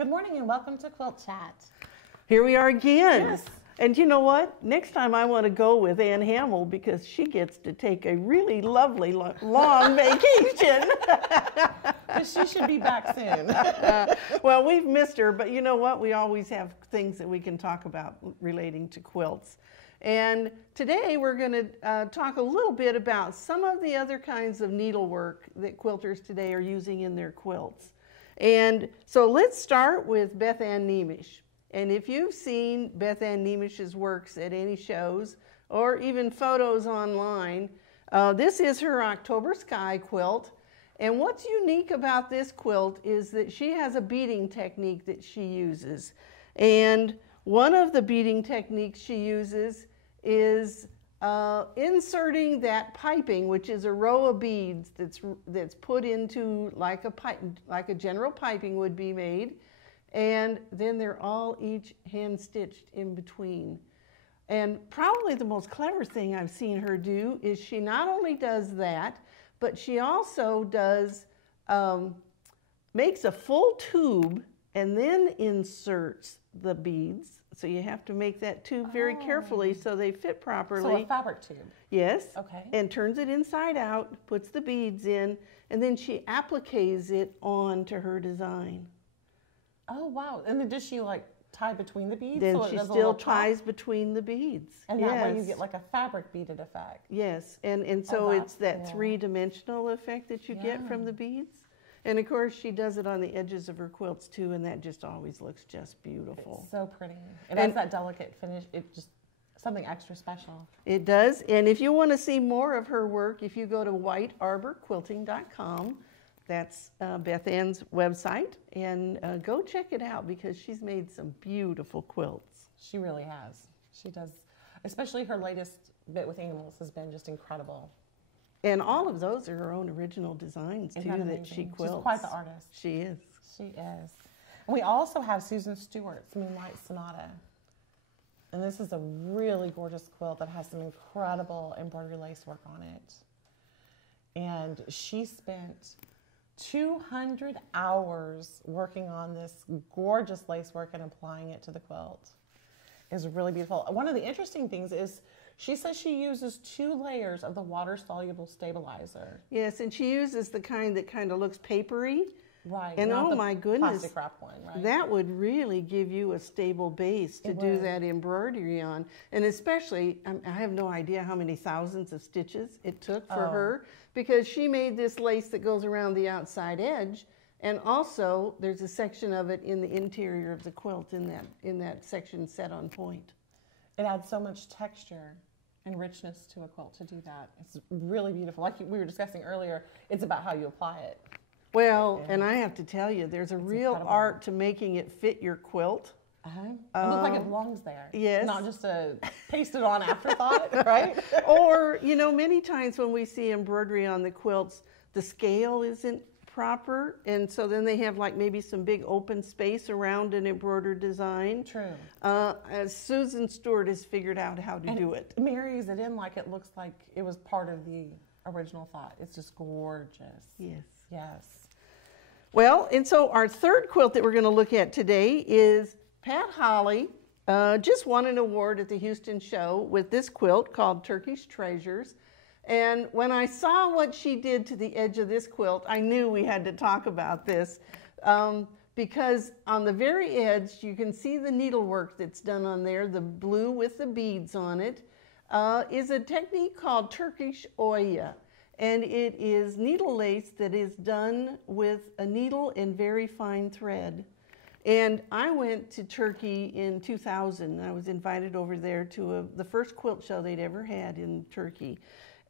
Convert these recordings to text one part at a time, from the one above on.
Good morning and welcome to Quilt Chat. Here we are again. Yes. And you know what? Next time I want to go with Ann Hamill because she gets to take a really lovely long vacation. She should be back soon. Well, we've missed her, but you know what? We always have things that we can talk about relating to quilts. And today we're going to talk a little bit about some of the other kinds of needlework that quilters today are using in their quilts. And so let's start with Bethanne Nemesh. And if you've seen Bethanne Nemesh's works at any shows or even photos online, this is her October Sky quilt. And what's unique about this quilt is that she has a beading technique that she uses. And one of the beading techniques she uses is inserting that piping, which is a row of beads that's put into like a general piping would be made. And then they're all each hand stitched in between. And probably the most clever thing I've seen her do is she not only does that, but she also does, makes a full tube and then inserts the beads. So you have to make that tube very carefully so they fit properly. So a fabric tube. Yes. Okay. And turns it inside out, puts the beads in, and then she appliques it on to her design. Oh, wow. And then does she like tie between the beads? Then so she still ties between the beads. And that way you get like a fabric beaded effect. Yes, and so it's that three-dimensional effect that you get from the beads. And of course she does it on the edges of her quilts too, and that just always looks just beautiful. It's so pretty. It has that delicate finish. It just something extra special. It does. And if you want to see more of her work, if you go to whitearborquilting.com, that's Bethanne's website, and go check it out because she's made some beautiful quilts. She really has. She does, especially her latest bit with animals has been just incredible. And all of those are her own original designs too that she quilts. She's quite the artist. She is. She is. And we also have Susan Stewart's Moonlight Sonata. And this is a really gorgeous quilt that has some incredible embroidery lace work on it. And she spent 200 hours working on this gorgeous lace work and applying it to the quilt. It's really beautiful. One of the interesting things is she says she uses 2 layers of the water-soluble stabilizer. Yes, and she uses the kind that kind of looks papery. Right. And oh my goodness, plastic wrap one, right? That would really give you a stable base to do that embroidery on. And especially, I have no idea how many thousands of stitches it took for her, because she made this lace that goes around the outside edge, and also there's a section of it in the interior of the quilt in that section set on point. It adds so much texture and richness to a quilt to do that. It's really beautiful. Like we were discussing earlier, it's about how you apply it. Well, and I have to tell you, there's a real art to making it fit your quilt. It looks like it belongs there. Yes. Not just a pasted on afterthought, right? Or, you know, many times when we see embroidery on the quilts, the scale isn't proper, and so then they have like maybe some big open space around an embroidered design. True. As Susan Stewart has figured out how to do it. Marries it in like it looks like it was part of the original thought. It's just gorgeous. Yes. Yes. Well, and so our third quilt that we're going to look at today is Pat Holly just won an award at the Houston show with this quilt called Turkish Treasures. And when I saw what she did to the edge of this quilt, I knew we had to talk about this because on the very edge, you can see the needlework that's done on there, the blue with the beads on it, is a technique called Turkish Oya. And it is needle lace that is done with a needle and very fine thread. And I went to Turkey in 2000. I was invited over there to the first quilt show they'd ever had in Turkey.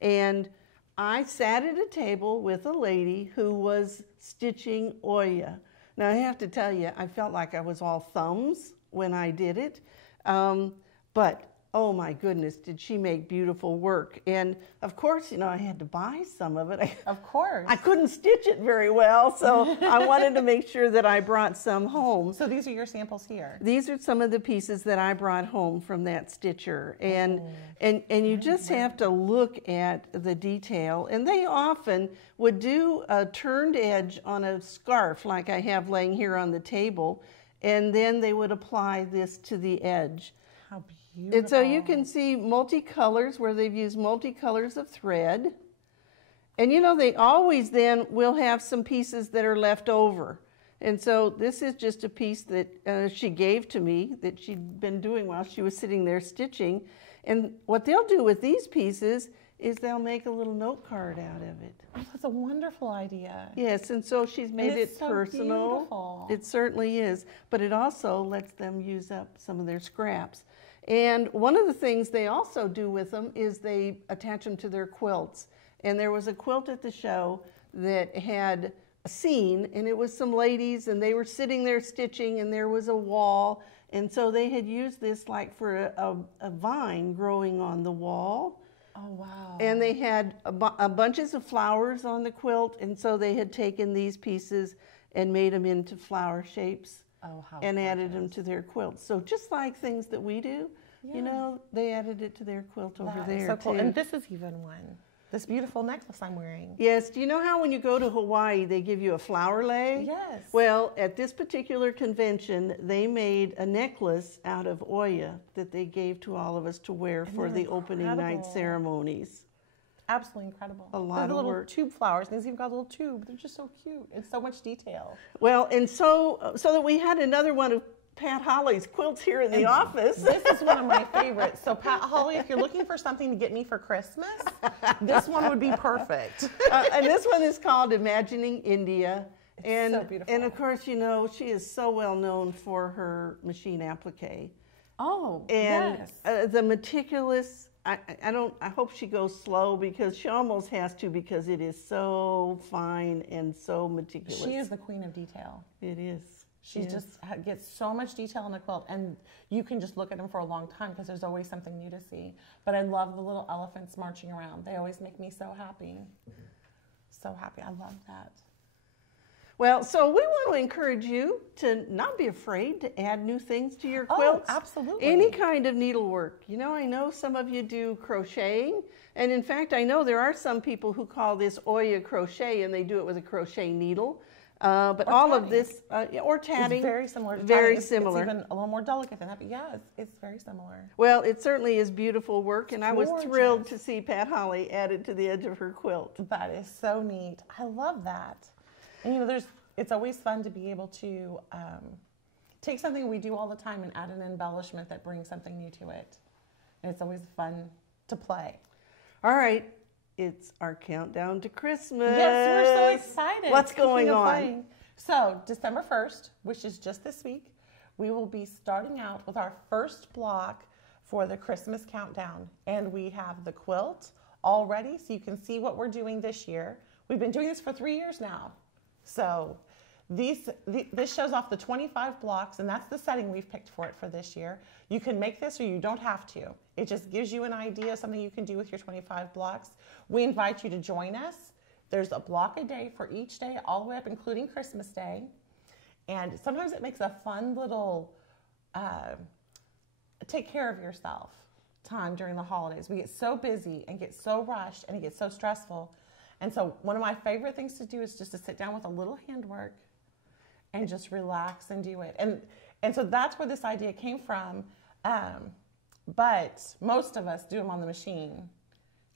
And I sat at a table with a lady who was stitching Oya. Now I have to tell you, I felt like I was all thumbs when I did it. But oh my goodness, did she make beautiful work. And of course, you know, I had to buy some of it. Of course. I couldn't stitch it very well, so I wanted to make sure that I brought some home. So these are your samples here. These are some of the pieces that I brought home from that stitcher. And you just have to look at the detail. And they often would do a turned edge on a scarf like I have laying here on the table, and then they would apply this to the edge. How beautiful. And so you can see multicolors where they've used multicolors of thread. And you know, they always then will have some pieces that are left over. And so this is just a piece that she gave to me that she'd been doing while she was sitting there stitching. And what they'll do with these pieces is they'll make a little note card out of it. Oh, that's a wonderful idea. Yes, and so she's made it so personal. Beautiful. It certainly is, but it also lets them use up some of their scraps. And one of the things they also do with them is they attach them to their quilts. And there was a quilt at the show that had a scene, and it was some ladies, and they were sitting there stitching, and there was a wall, and so they had used this like for a vine growing on the wall. Oh, wow. And they had bunches of flowers on the quilt, and so they had taken these pieces and made them into flower shapes. Oh, how and gorgeous. added them to their quilts. So just like things that we do, you know, they added it to their quilt over there so cool. too. And this is even one. This beautiful necklace I'm wearing. Yes, do you know how when you go to Hawaii, they give you a flower lei? Yes. Well, at this particular convention, they made a necklace out of Oya that they gave to all of us to wear for the opening night ceremonies. Absolutely incredible. A lot of little work. tube flowers. And these even got a little tube. They're just so cute. And so much detail. Well, and so that we had another one of Pat Holly's quilts here in the office. This is one of my favorites. So Pat Holly, if you're looking for something to get me for Christmas, this one would be perfect. And this one is called Imagining India. And, so beautiful. and of course, you know, she is so well known for her machine applique. Oh, And yes. the meticulous, I hope she goes slow because she almost has to because it is so fine and so meticulous. She is the queen of detail. It is. She just gets so much detail in a quilt, and you can just look at them for a long time because there's always something new to see. But I love the little elephants marching around. They always make me so happy. So happy. I love that. Well, so we want to encourage you to not be afraid to add new things to your quilts. Oh, absolutely. Any kind of needlework. You know, I know some of you do crocheting, and in fact, I know there are some people who call this Oya crochet, and they do it with a crochet needle. But or all tatting. of this, or tatting. It's very similar to very tatting. similar. It's even a little more delicate than that, but yeah, it's very similar. Well, it certainly is beautiful work, and I was Gorgeous. thrilled to see Pat Holly add it to the edge of her quilt. That is so neat. I love that. And you know, it's always fun to be able to take something we do all the time and add an embellishment that brings something new to it. And it's always fun to play. All right, it's our countdown to Christmas. Yes, we're so excited. What's going Speaking of on? playing. So December 1st, which is just this week, we will be starting out with our first block for the Christmas countdown. And we have the quilt all ready, so you can see what we're doing this year. We've been doing this for 3 years now. So this shows off the 25 blocks, and that's the setting we've picked for it for this year. You can make this or you don't have to. It just gives you an idea of something you can do with your 25 blocks. We invite you to join us. There's a block a day for each day, all the way up, including Christmas Day. And sometimes it makes a fun little take care of yourself time during the holidays. We get so busy and get so rushed and it gets so stressful. And so one of my favorite things to do is just to sit down with a little handwork and just relax and do it. And so that's where this idea came from. But most of us do them on the machine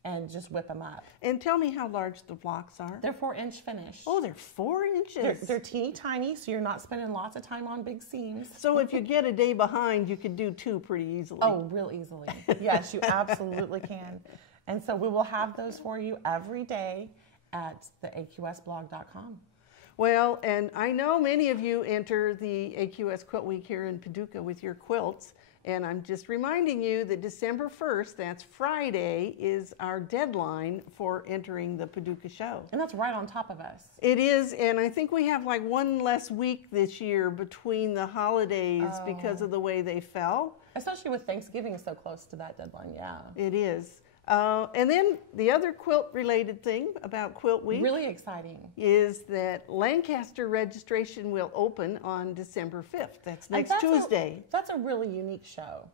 and just whip them up. And tell me how large the blocks are. They're 4-inch finish. Oh, they're 4 inches. They're teeny tiny, so you're not spending lots of time on big seams. So if you get a day behind, you could do 2 pretty easily. Oh, real easily. Yes, you absolutely can. And so we will have those for you every day at the AQSblog.com. Well, and I know many of you enter the AQS Quilt Week here in Paducah with your quilts. And I'm just reminding you that December 1st, that's Friday, is our deadline for entering the Paducah show. And that's right on top of us. It is, and I think we have like one less week this year between the holidays because of the way they fell. Especially with Thanksgiving so close to that deadline, yeah. It is. And then the other quilt-related thing about Quilt Week Really exciting. is that Lancaster registration will open on December 5th. That's next Tuesday. That's a really unique show.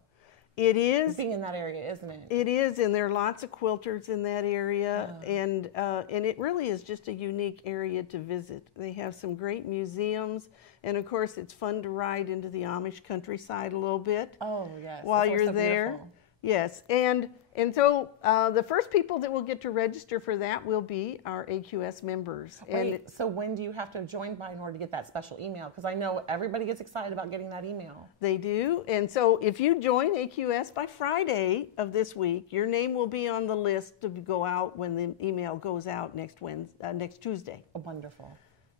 It is. Being in that area, isn't it? It is, and there are lots of quilters in that area, and it really is just a unique area to visit. They have some great museums, and of course it's fun to ride into the Amish countryside a little bit. Oh, yes. While It's you're so there. beautiful. Yes, and so the first people that will get to register for that will be our AQS members. Wait, so when do you have to join by in order to get that special email? Because I know everybody gets excited about getting that email. They do, and so if you join AQS by Friday of this week, your name will be on the list to go out when the email goes out next Tuesday. Oh, wonderful.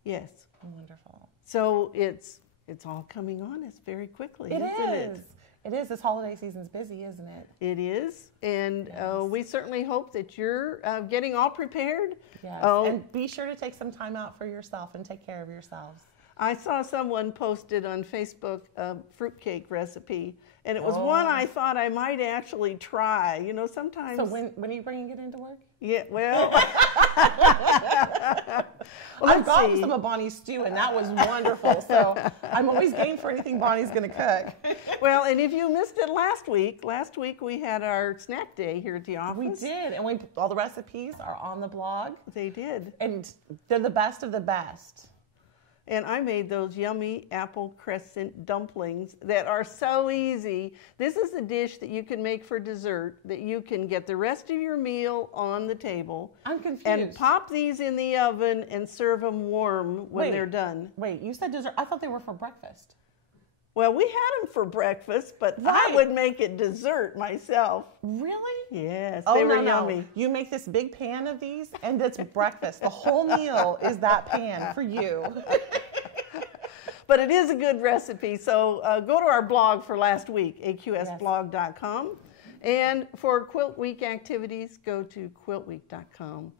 Yes. Wonderful. So it's all coming on us very quickly, isn't it? It is. This holiday season's busy, isn't it? It is, and Yes. we certainly hope that you're getting all prepared. Yes. Oh, And be sure to take some time out for yourself and take care of yourselves. I saw someone posted on Facebook a fruitcake recipe, and it was one I thought I might actually try. You know, sometimes. So when are you bringing it into work? Yeah, well. I've got some of Bonnie's stew, and that was wonderful. So I'm always game for anything Bonnie's going to cook. Well, and if you missed it last week we had our snack day here at the office. We did, and all the recipes are on the blog. They did. And they're the best of the best. And I made those yummy apple crescent dumplings that are so easy. This is a dish that you can make for dessert, that you can get the rest of your meal on the table. I'm confused. And pop these in the oven and serve them warm when they're done. Wait, you said dessert. I thought they were for breakfast. Well, we had them for breakfast, but I would make it dessert myself. Really? Yes, Oh, they were no. yummy. You make this big pan of these, and it's breakfast. The whole meal is that pan for you. But it is a good recipe, so go to our blog for last week, aqsblog.com. And for Quilt Week activities, go to quiltweek.com.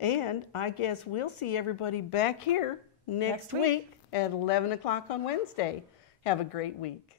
And I guess we'll see everybody back here next week at 11 o'clock on Wednesday. Have a great week.